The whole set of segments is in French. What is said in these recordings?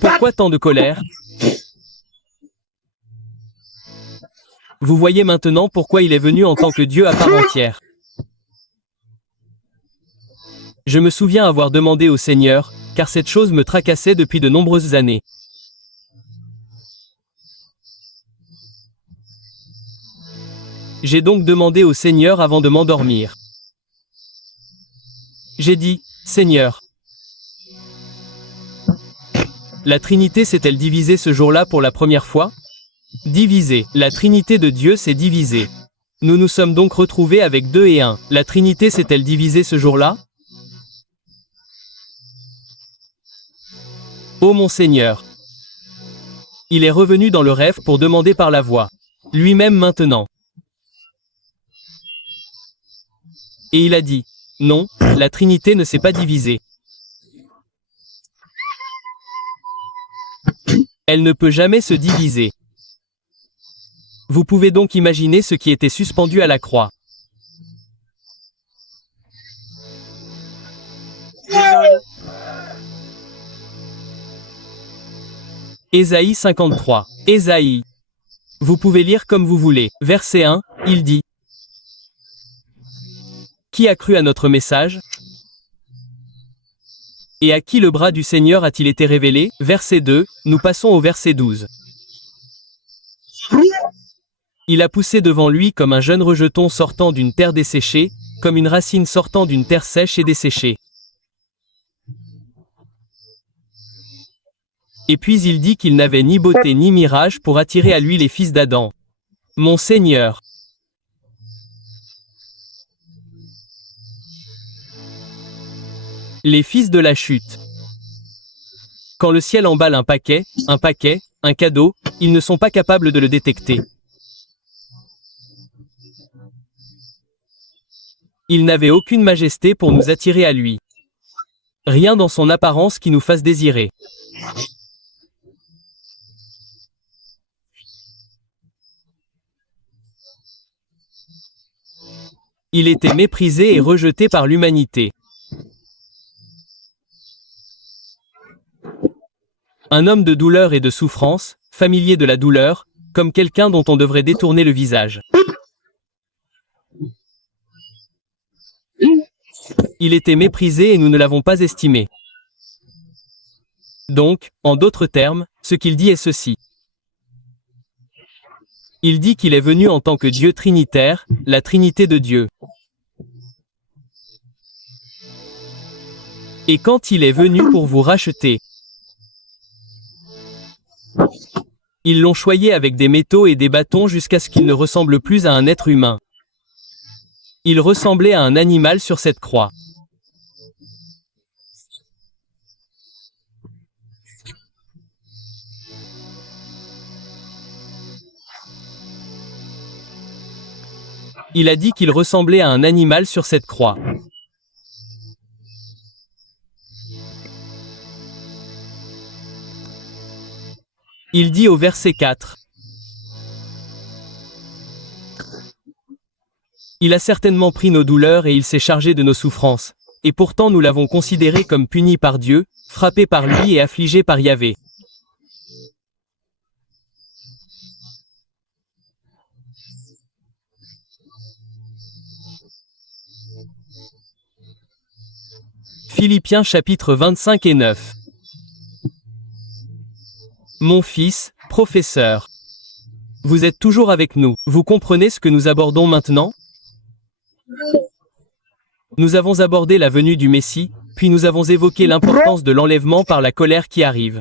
Pourquoi tant de colère? Vous voyez maintenant pourquoi il est venu en tant que Dieu à part entière. Je me souviens avoir demandé au Seigneur, car cette chose me tracassait depuis de nombreuses années. J'ai donc demandé au Seigneur avant de m'endormir. J'ai dit, Seigneur, la Trinité s'est-elle divisée ce jour-là pour la première fois? Divisée. La Trinité de Dieu s'est divisée. Nous nous sommes donc retrouvés avec 2 et 1. La Trinité s'est-elle divisée ce jour-là? Ô mon Seigneur! Il est revenu dans le rêve pour demander par la voix. Lui-même maintenant. Et il a dit, non, la Trinité ne s'est pas divisée. Elle ne peut jamais se diviser. Vous pouvez donc imaginer ce qui était suspendu à la croix. Ésaïe 53. Ésaïe. Vous pouvez lire comme vous voulez. Verset 1, il dit. Qui a cru à notre message? Et à qui le bras du Seigneur a-t-il été révélé? Verset 2, nous passons au verset 12. Il a poussé devant lui comme un jeune rejeton sortant d'une terre desséchée, comme une racine sortant d'une terre sèche et desséchée. Et puis il dit qu'il n'avait ni beauté ni mirage pour attirer à lui les fils d'Adam. Mon Seigneur. Les fils de la chute. Quand le ciel emballe un paquet, un cadeau, ils ne sont pas capables de le détecter. Il n'avait aucune majesté pour nous attirer à lui. Rien dans son apparence qui nous fasse désirer. Il était méprisé et rejeté par l'humanité. Un homme de douleur et de souffrance, familier de la douleur, comme quelqu'un dont on devrait détourner le visage. Il était méprisé et nous ne l'avons pas estimé. Donc, en d'autres termes, ce qu'il dit est ceci. Il dit qu'il est venu en tant que Dieu trinitaire, la Trinité de Dieu. Et quand il est venu pour vous racheter, ils l'ont choyé avec des métaux et des bâtons jusqu'à ce qu'il ne ressemble plus à un être humain. Il ressemblait à un animal sur cette croix. Il a dit qu'il ressemblait à un animal sur cette croix. Il dit au verset 4. Il a certainement pris nos douleurs et il s'est chargé de nos souffrances. Et pourtant nous l'avons considéré comme puni par Dieu, frappé par lui et affligé par Yahvé. Philippiens chapitre 25 et 9. Mon fils, professeur. Vous êtes toujours avec nous. Vous comprenez ce que nous abordons maintenant? Nous avons abordé la venue du Messie, puis nous avons évoqué l'importance de l'enlèvement par la colère qui arrive.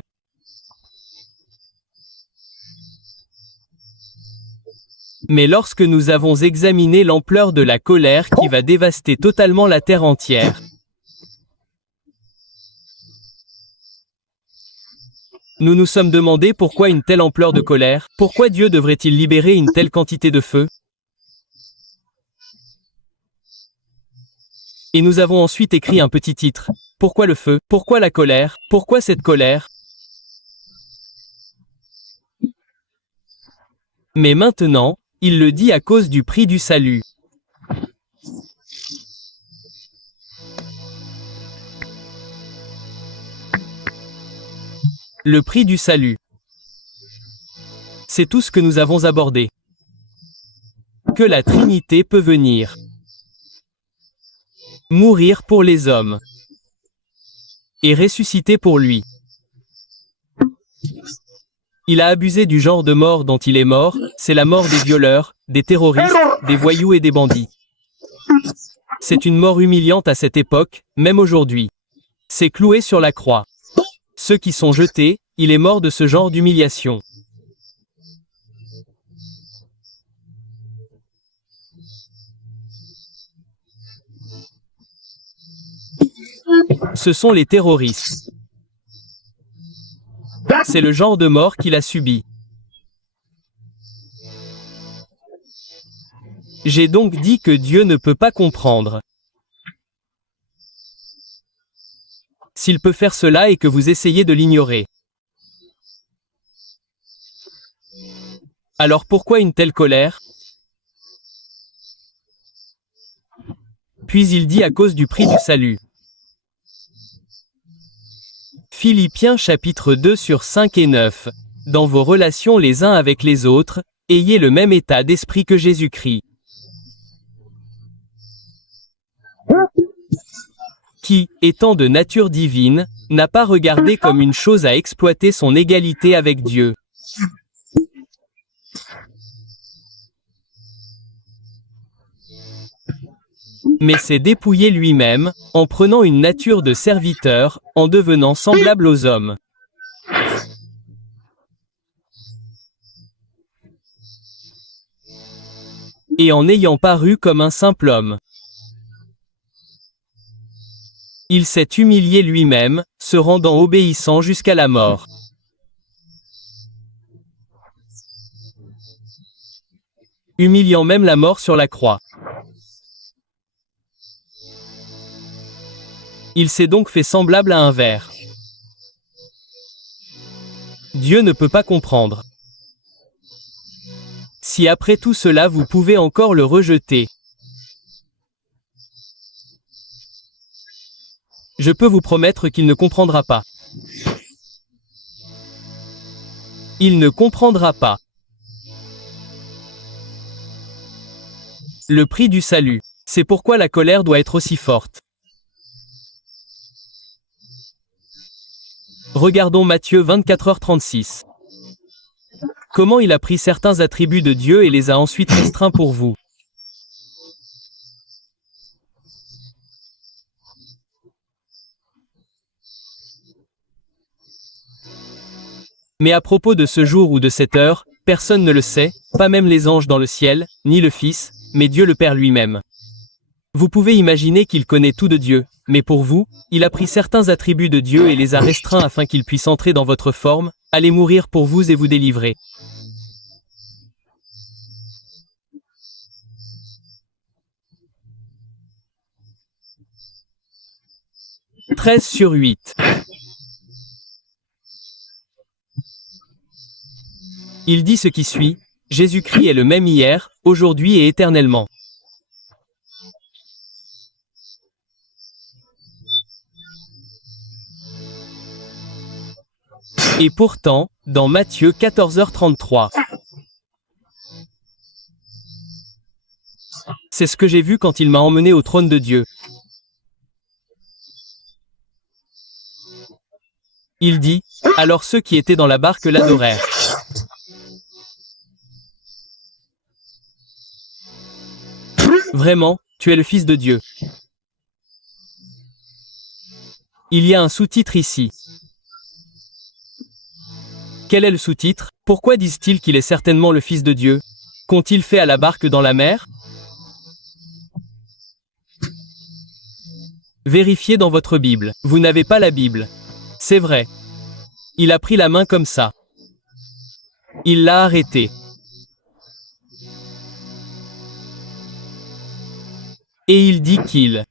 Mais lorsque nous avons examiné l'ampleur de la colère qui va dévaster totalement la terre entière, nous nous sommes demandé pourquoi une telle ampleur de colère, pourquoi Dieu devrait-il libérer une telle quantité de feu? Et nous avons ensuite écrit un petit titre. Pourquoi le feu? Pourquoi la colère? Pourquoi cette colère? Mais maintenant, il le dit à cause du prix du salut. Le prix du salut. C'est tout ce que nous avons abordé. Que la Trinité peut venir. Mourir pour les hommes. Et ressusciter pour lui. Il a abusé du genre de mort dont il est mort, c'est la mort des violeurs, des terroristes, des voyous et des bandits. C'est une mort humiliante à cette époque, même aujourd'hui. C'est cloué sur la croix. Ceux qui sont jetés, il est mort de ce genre d'humiliation. Ce sont les terroristes. C'est le genre de mort qu'il a subi. J'ai donc dit que Dieu ne peut pas comprendre. S'il peut faire cela et que vous essayez de l'ignorer. Alors pourquoi une telle colère? Puis il dit à cause du prix du salut. Philippiens chapitre 2 sur 5 et 9. Dans vos relations les uns avec les autres, ayez le même état d'esprit que Jésus-Christ. Qui, étant de nature divine, n'a pas regardé comme une chose à exploiter son égalité avec Dieu. Mais s'est dépouillé lui-même, en prenant une nature de serviteur, en devenant semblable aux hommes. Et en ayant paru comme un simple homme. Il s'est humilié lui-même, se rendant obéissant jusqu'à la mort. Humiliant même la mort sur la croix. Il s'est donc fait semblable à un ver. Dieu ne peut pas comprendre. Si après tout cela vous pouvez encore le rejeter, je peux vous promettre qu'il ne comprendra pas. Il ne comprendra pas. Le prix du salut. C'est pourquoi la colère doit être aussi forte. Regardons Matthieu 24h36. Comment il a pris certains attributs de Dieu et les a ensuite restreints pour vous. Mais à propos de ce jour ou de cette heure, personne ne le sait, pas même les anges dans le ciel, ni le Fils, mais Dieu le Père lui-même. Vous pouvez imaginer qu'il connaît tout de Dieu, mais pour vous, il a pris certains attributs de Dieu et les a restreints afin qu'il puisse entrer dans votre forme, aller mourir pour vous et vous délivrer. 13/8. Il dit ce qui suit, Jésus-Christ est le même hier, aujourd'hui et éternellement. Et pourtant, dans Matthieu 14h33. C'est ce que j'ai vu quand il m'a emmené au trône de Dieu. Il dit, alors ceux qui étaient dans la barque l'adorèrent. Vraiment, tu es le Fils de Dieu. Il y a un sous-titre ici. Quel est le sous-titre? Pourquoi disent-ils qu'il est certainement le Fils de Dieu? Qu'ont-ils fait à la barque dans la mer? Vérifiez dans votre Bible. Vous n'avez pas la Bible. C'est vrai. Il a pris la main comme ça. Il l'a arrêté. Et il dit qu'il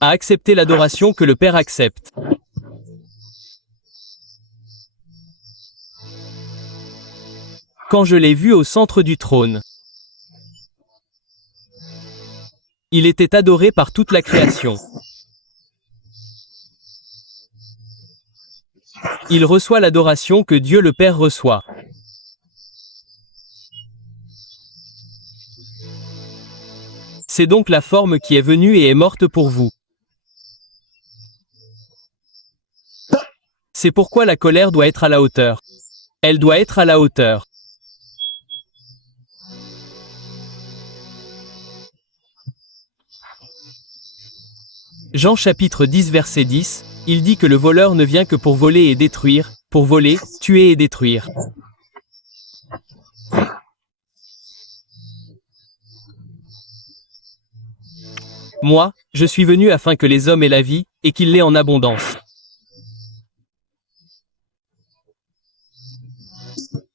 a accepté l'adoration que le Père accepte. Quand je l'ai vu au centre du trône, il était adoré par toute la création. Il reçoit l'adoration que Dieu le Père reçoit. C'est donc la forme qui est venue et est morte pour vous. C'est pourquoi la colère doit être à la hauteur. Elle doit être à la hauteur. Jean chapitre 10 verset 10, il dit que le voleur ne vient que pour voler et détruire, pour voler, tuer et détruire. Moi, je suis venu afin que les hommes aient la vie, et qu'ils l'aient en abondance.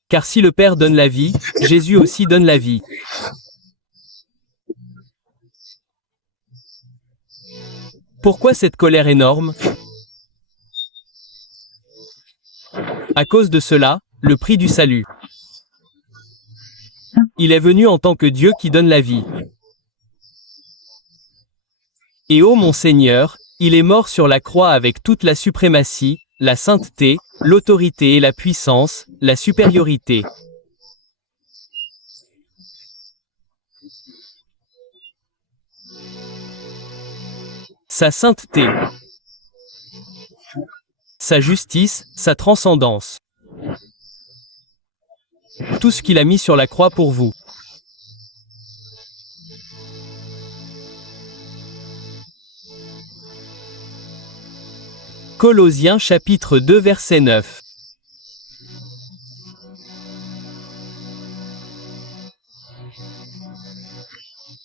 Car si le Père donne la vie, Jésus aussi donne la vie. Pourquoi cette colère énorme? À cause de cela, le prix du salut. Il est venu en tant que Dieu qui donne la vie. Et ô mon Seigneur, il est mort sur la croix avec toute la suprématie, la sainteté, l'autorité et la puissance, la supériorité. Sa sainteté, sa justice, sa transcendance. Tout ce qu'il a mis sur la croix pour vous. Colossiens chapitre 2 verset 9.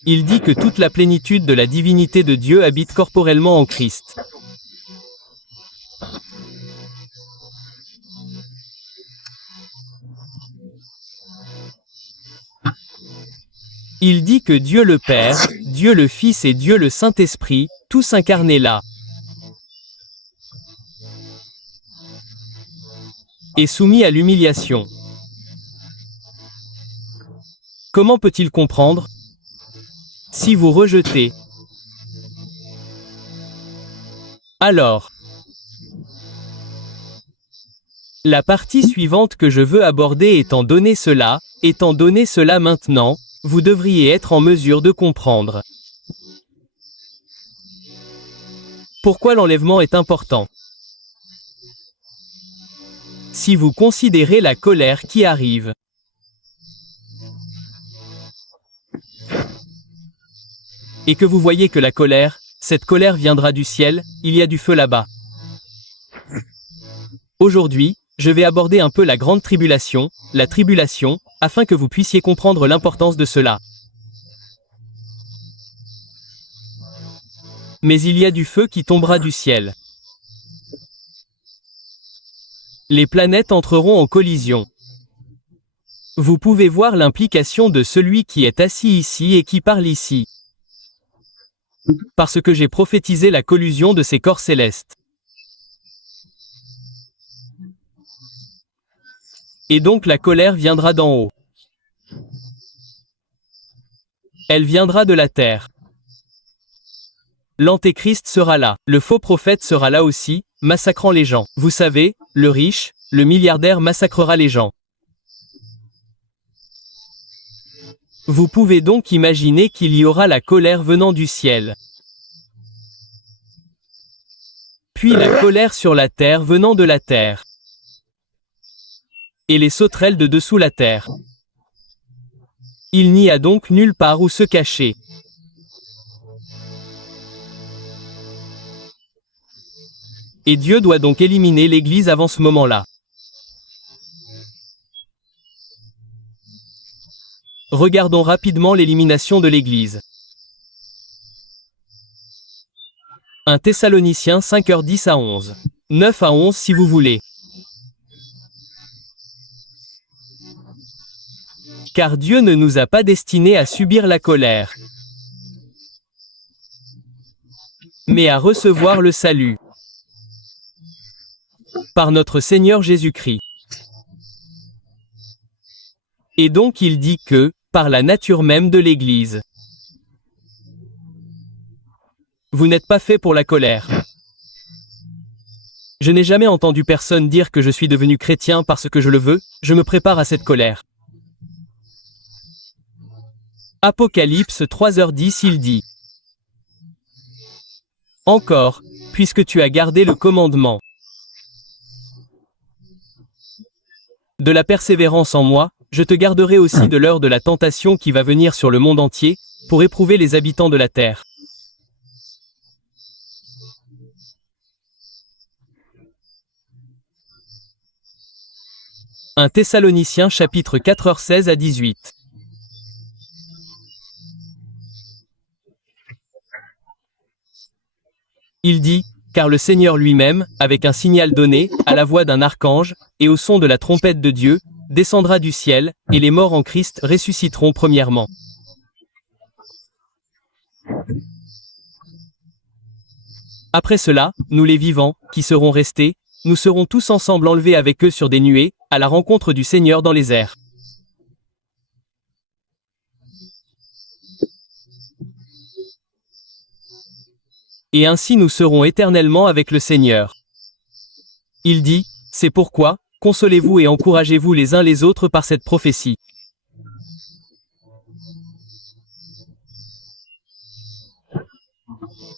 Il dit que toute la plénitude de la divinité de Dieu habite corporellement en Christ. Il dit que Dieu le Père, Dieu le Fils et Dieu le Saint-Esprit, tous incarnés là, et soumis à l'humiliation. Comment peut-il comprendre? Si vous rejetez, alors, la partie suivante que je veux aborder étant donné cela maintenant, vous devriez être en mesure de comprendre pourquoi l'enlèvement est important. Si vous considérez la colère qui arrive, et que vous voyez que la colère, cette colère viendra du ciel, il y a du feu là-bas. Aujourd'hui, je vais aborder un peu la grande tribulation, la tribulation, afin que vous puissiez comprendre l'importance de cela. Mais il y a du feu qui tombera du ciel. Les planètes entreront en collision. Vous pouvez voir l'implication de celui qui est assis ici et qui parle ici. Parce que j'ai prophétisé la collusion de ces corps célestes. Et donc la colère viendra d'en haut. Elle viendra de la terre. L'Antéchrist sera là. Le faux prophète sera là aussi, massacrant les gens. Vous savez, le riche, le milliardaire massacrera les gens. Vous pouvez donc imaginer qu'il y aura la colère venant du ciel. Puis la colère sur la terre venant de la terre. Et les sauterelles de dessous la terre. Il n'y a donc nulle part où se cacher. Et Dieu doit donc éliminer l'Église avant ce moment-là. Regardons rapidement l'élimination de l'Église. 1 Thessaloniciens 5h10 à 11. 9 à 11 si vous voulez. Car Dieu ne nous a pas destinés à subir la colère, mais à recevoir le salut par notre Seigneur Jésus-Christ. Et donc il dit que, par la nature même de l'Église, vous n'êtes pas fait pour la colère. Je n'ai jamais entendu personne dire que je suis devenu chrétien parce que je le veux, je me prépare à cette colère. Apocalypse 3h10 il dit. Encore, puisque tu as gardé le commandement de la persévérance en moi, je te garderai aussi de l'heure de la tentation qui va venir sur le monde entier, pour éprouver les habitants de la terre. Un Thessaloniciens chapitre 4h16 à 18. Il dit, car le Seigneur lui-même, avec un signal donné, à la voix d'un archange, et au son de la trompette de Dieu, descendra du ciel, et les morts en Christ ressusciteront premièrement. Après cela, nous les vivants, qui serons restés, nous serons tous ensemble enlevés avec eux sur des nuées, à la rencontre du Seigneur dans les airs. Et ainsi nous serons éternellement avec le Seigneur. Il dit, c'est pourquoi, consolez-vous et encouragez-vous les uns les autres par cette prophétie.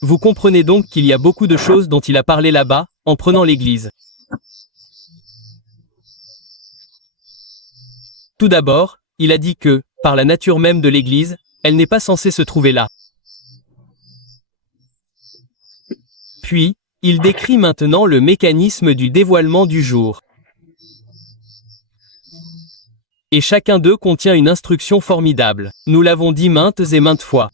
Vous comprenez donc qu'il y a beaucoup de choses dont il a parlé là-bas, en prenant l'Église. Tout d'abord, il a dit que, par la nature même de l'Église, elle n'est pas censée se trouver là. Puis, il décrit maintenant le mécanisme du dévoilement du jour. Et chacun d'eux contient une instruction formidable. Nous l'avons dit maintes et maintes fois.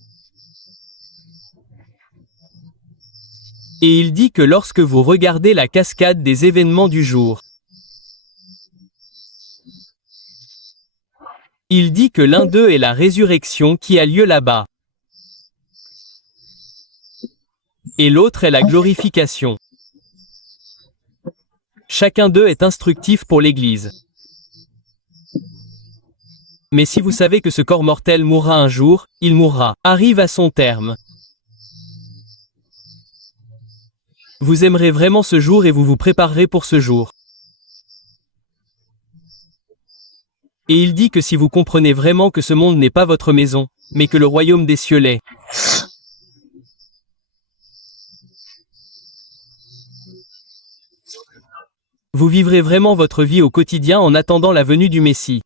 Et il dit que lorsque vous regardez la cascade des événements du jour, il dit que l'un d'eux est la résurrection qui a lieu là-bas. Et l'autre est la glorification. Chacun d'eux est instructif pour l'Église. Mais si vous savez que ce corps mortel mourra un jour, il mourra, arrive à son terme. Vous aimerez vraiment ce jour et vous vous préparerez pour ce jour. Et il dit que si vous comprenez vraiment que ce monde n'est pas votre maison, mais que le royaume des cieux l'est, vous vivrez vraiment votre vie au quotidien en attendant la venue du Messie.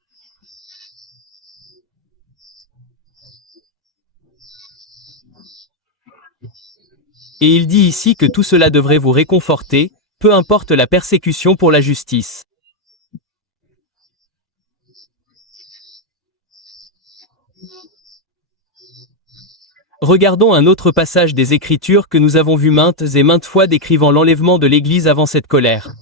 Et il dit ici que tout cela devrait vous réconforter, peu importe la persécution pour la justice. Regardons un autre passage des Écritures que nous avons vu maintes et maintes fois décrivant l'enlèvement de l'Église avant cette colère.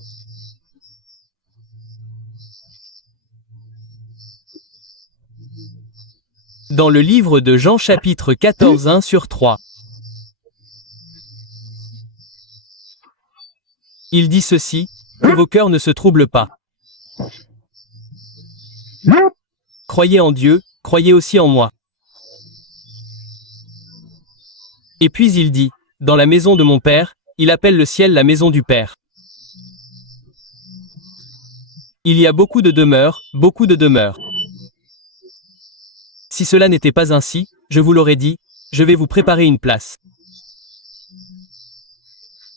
Dans le livre de Jean chapitre 14 1/3. Il dit ceci, que vos cœurs ne se troublent pas. Croyez en Dieu, croyez aussi en moi. Et puis il dit, dans la maison de mon Père, il appelle le ciel la maison du Père. Il y a beaucoup de demeures, beaucoup de demeures. Si cela n'était pas ainsi, je vous l'aurais dit, je vais vous préparer une place.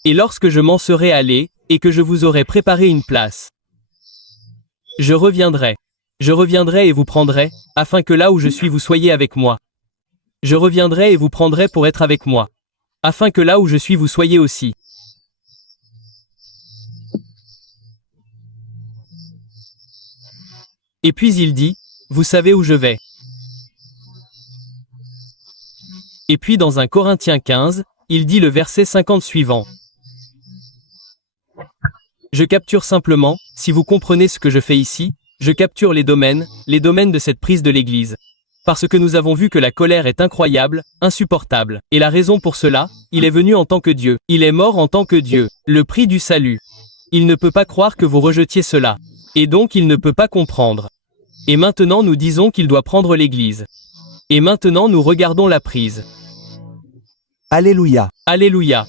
Et lorsque je m'en serai allé, et que je vous aurai préparé une place, je reviendrai. Je reviendrai et vous prendrai, afin que là où je suis vous soyez avec moi. Je reviendrai et vous prendrai pour être avec moi, afin que là où je suis vous soyez aussi. Et puis il dit, vous savez où je vais. Et puis dans 1 Corinthiens 15, il dit le verset 50 suivant. Je capture simplement, si vous comprenez ce que je fais ici, je capture les domaines de cette prise de l'Église. Parce que nous avons vu que la colère est incroyable, insupportable. Et la raison pour cela, il est venu en tant que Dieu. Il est mort en tant que Dieu. Le prix du salut. Il ne peut pas croire que vous rejetiez cela. Et donc il ne peut pas comprendre. Et maintenant nous disons qu'il doit prendre l'Église. Et maintenant nous regardons la prise. Alléluia. Alléluia.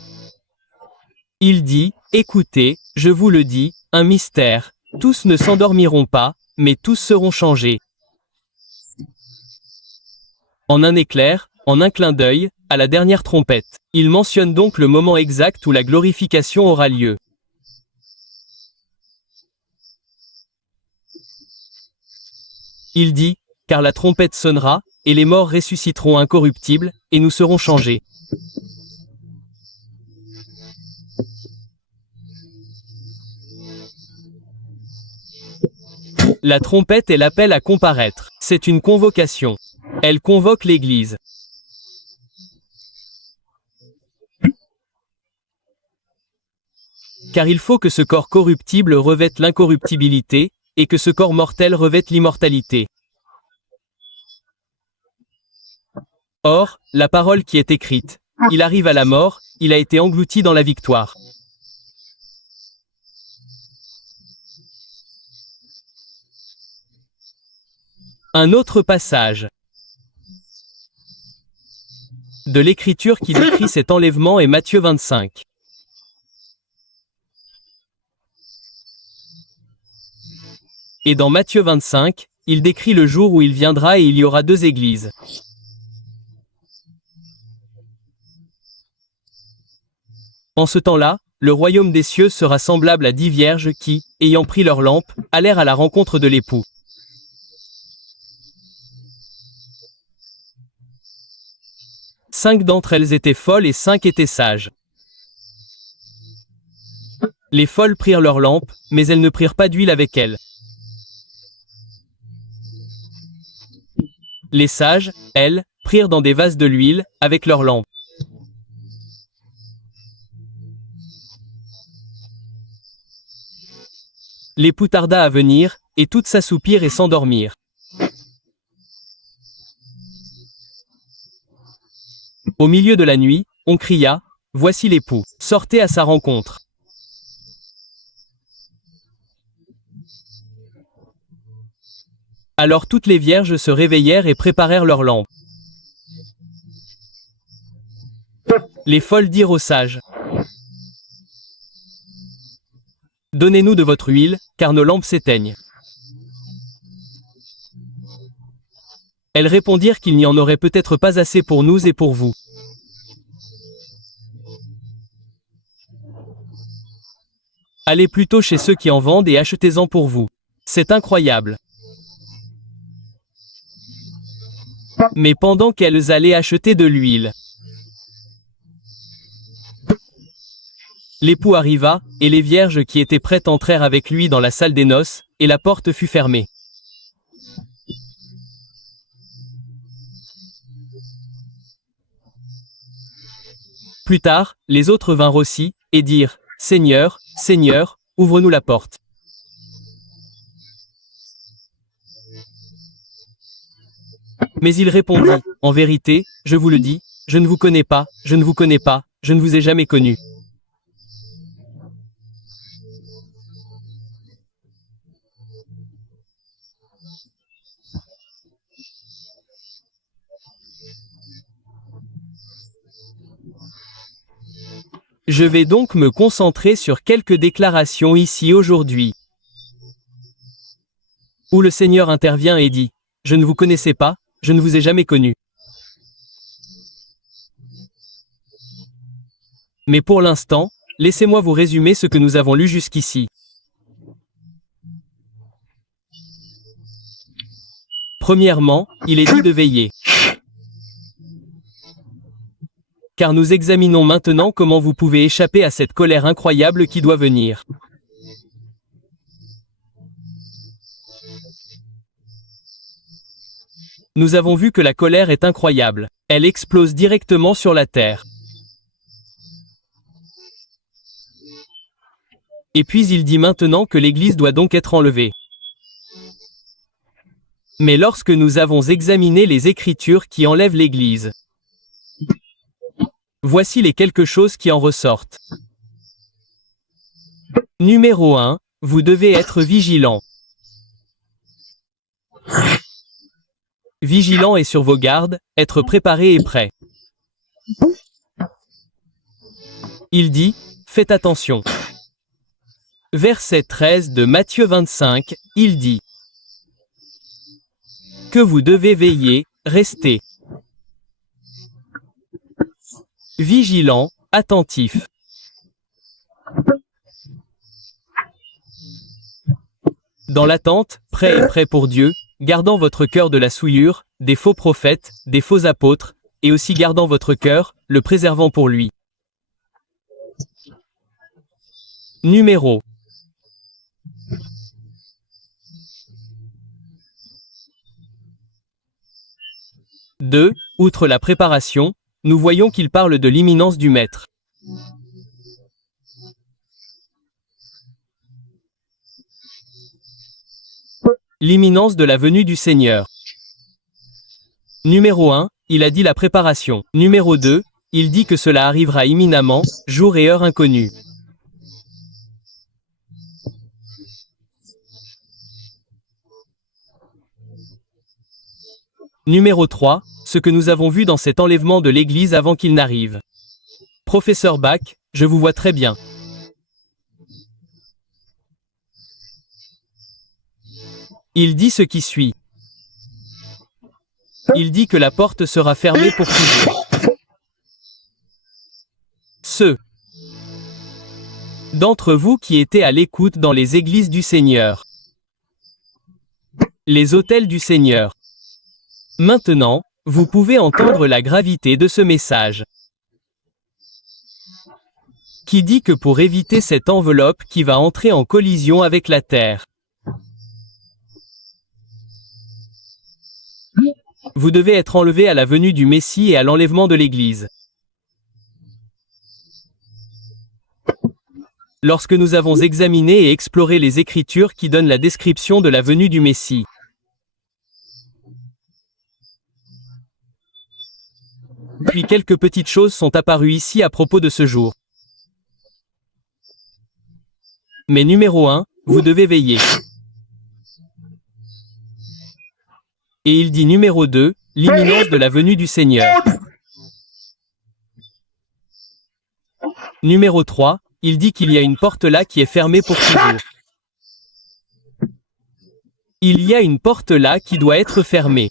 Il dit, écoutez, Je vous le dis, un mystère. Tous ne s'endormiront pas, mais tous seront changés. En un éclair, en un clin d'œil, à la dernière trompette. Il mentionne donc le moment exact où la glorification aura lieu. Il dit, car la trompette sonnera, et les morts ressusciteront incorruptibles, et nous serons changés. La trompette est l'appel à comparaître. C'est une convocation. Elle convoque l'Église. Car il faut que ce corps corruptible revête l'incorruptibilité, et que ce corps mortel revête l'immortalité. Or, la parole qui est écrite, il arrive à la mort, il a été englouti dans la victoire. Un autre passage de l'Écriture qui décrit cet enlèvement est Matthieu 25. Et dans Matthieu 25, il décrit le jour où il viendra et il y aura deux églises. En ce temps-là, le royaume des cieux sera semblable à 10 vierges qui, ayant pris leurs lampes, allèrent à la rencontre de l'époux. Cinq d'entre elles étaient folles et 5 étaient sages. Les folles prirent leurs lampes, mais elles ne prirent pas d'huile avec elles. Les sages, elles, prirent dans des vases de l'huile, avec leurs lampes. L'époux tarda à venir, et toutes s'assoupirent et s'endormirent. Au milieu de la nuit, on cria, « Voici l'époux, sortez à sa rencontre. » Alors toutes les vierges se réveillèrent et préparèrent leurs lampes. Les folles dirent aux sages, « Donnez-nous de votre huile, car nos lampes s'éteignent. » Elles répondirent qu'il n'y en aurait peut-être pas assez pour nous et pour vous. Allez plutôt chez ceux qui en vendent et achetez-en pour vous. C'est incroyable. Mais pendant qu'elles allaient acheter de l'huile, l'époux arriva, et les vierges qui étaient prêtes entrèrent avec lui dans la salle des noces, et la porte fut fermée. Plus tard, les autres vinrent aussi, et dirent, « Seigneur, Seigneur, ouvre-nous la porte. » Mais il répondit, « En vérité, je vous le dis, je ne vous connais pas, je ne vous connais pas, je ne vous ai jamais connu. » Je vais donc me concentrer sur quelques déclarations ici aujourd'hui, où le Seigneur intervient et dit, « Je ne vous connaissais pas, je ne vous ai jamais connu. » Mais pour l'instant, laissez-moi vous résumer ce que nous avons lu jusqu'ici. Premièrement, il est dit de veiller. Car nous examinons maintenant comment vous pouvez échapper à cette colère incroyable qui doit venir. Nous avons vu que la colère est incroyable. Elle explose directement sur la terre. Et puis il dit maintenant que l'Église doit donc être enlevée. Mais lorsque nous avons examiné les Écritures qui enlèvent l'Église, voici les quelques choses qui en ressortent. Numéro 1, vous devez être vigilant. Vigilant et sur vos gardes, être préparé et prêt. Il dit, faites attention. Verset 13 de Matthieu 25, il dit que vous devez veiller, rester vigilant, attentif. Dans l'attente, prêt et prêt pour Dieu, gardant votre cœur de la souillure, des faux prophètes, des faux apôtres, et aussi gardant votre cœur, le préservant pour lui. Numéro 2. Outre la préparation, nous voyons qu'il parle de l'imminence du Maître. L'imminence de la venue du Seigneur. Numéro 1, il a dit la préparation. Numéro 2, il dit que cela arrivera imminemment, jour et heure inconnus. Numéro 3, ce que nous avons vu dans cet enlèvement de l'Église avant qu'il n'arrive. Professeur Bach, je vous vois très bien. Il dit ce qui suit. Il dit que la porte sera fermée pour toujours. Ceux d'entre vous qui étaient à l'écoute dans les églises du Seigneur. Les autels du Seigneur. Maintenant, vous pouvez entendre la gravité de ce message. Qui dit que pour éviter cette enveloppe qui va entrer en collision avec la terre, vous devez être enlevé à la venue du Messie et à l'enlèvement de l'Église. Lorsque nous avons examiné et exploré les Écritures qui donnent la description de la venue du Messie, puis quelques petites choses sont apparues ici à propos de ce jour. Mais numéro 1, vous devez veiller. Et il dit numéro 2, l'imminence de la venue du Seigneur. Numéro 3, il dit qu'il y a une porte là qui est fermée pour toujours. Il y a une porte là qui doit être fermée.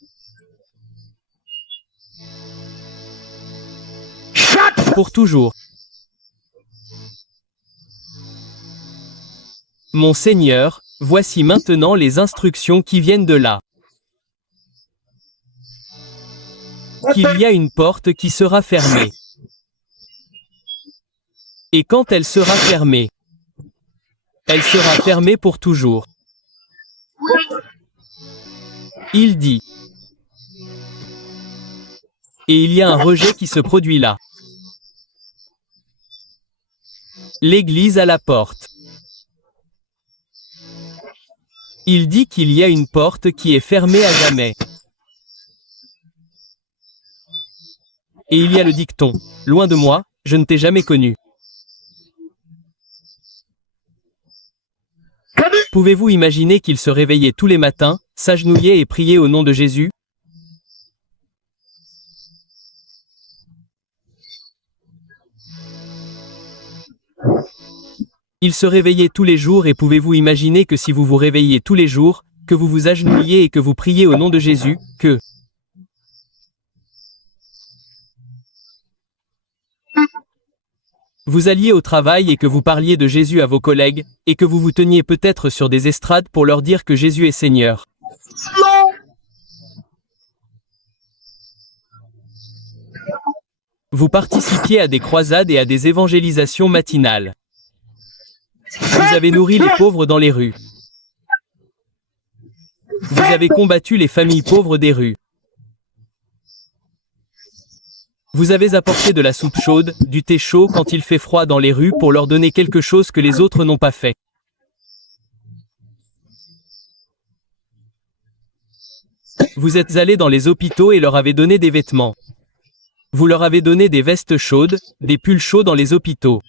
Pour toujours. Mon Seigneur, voici maintenant les instructions qui viennent de là. Qu'il y a une porte qui sera fermée. Et quand elle sera fermée, elle sera fermée pour toujours. Il dit. Et il y a un rejet qui se produit là. L'Église à la porte. Il dit qu'il y a une porte qui est fermée à jamais. Et il y a le dicton, loin de moi, je ne t'ai jamais connu. Pouvez-vous imaginer qu'il se réveillait tous les matins, s'agenouillait et priait au nom de Jésus? Il se réveillait tous les jours et pouvez-vous imaginer que si vous vous réveillez tous les jours, que vous vous agenouillez et que vous priez au nom de Jésus, que vous alliez au travail et que vous parliez de Jésus à vos collègues, et que vous vous teniez peut-être sur des estrades pour leur dire que Jésus est Seigneur. Vous participiez à des croisades et à des évangélisations matinales. Vous avez nourri les pauvres dans les rues. Vous avez combattu les familles pauvres des rues. Vous avez apporté de la soupe chaude, du thé chaud quand il fait froid dans les rues pour leur donner quelque chose que les autres n'ont pas fait. Vous êtes allés dans les hôpitaux et leur avez donné des vêtements. Vous leur avez donné des vestes chaudes, des pulls chauds dans les hôpitaux.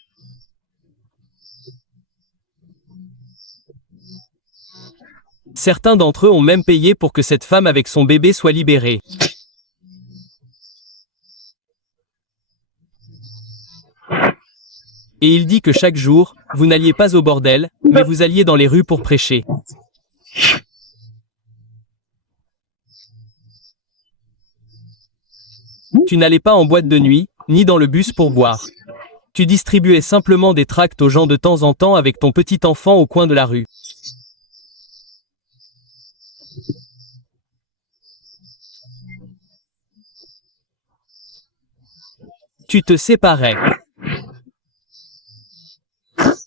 Certains d'entre eux ont même payé pour que cette femme avec son bébé soit libérée. Et il dit que chaque jour, Vous n'alliez pas au bordel, mais vous alliez dans les rues pour prêcher. Tu n'allais pas en boîte de nuit, ni dans le bus pour boire. Tu distribuais simplement des tracts aux gens de temps en temps avec ton petit enfant au coin de la rue. Tu te séparais.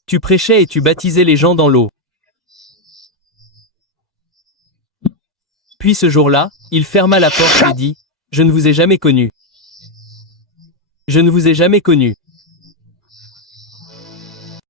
Tu prêchais et tu baptisais les gens dans l'eau. Puis ce jour-là, il ferma la porte et dit, « Je ne vous ai jamais connu. Je ne vous ai jamais connu. »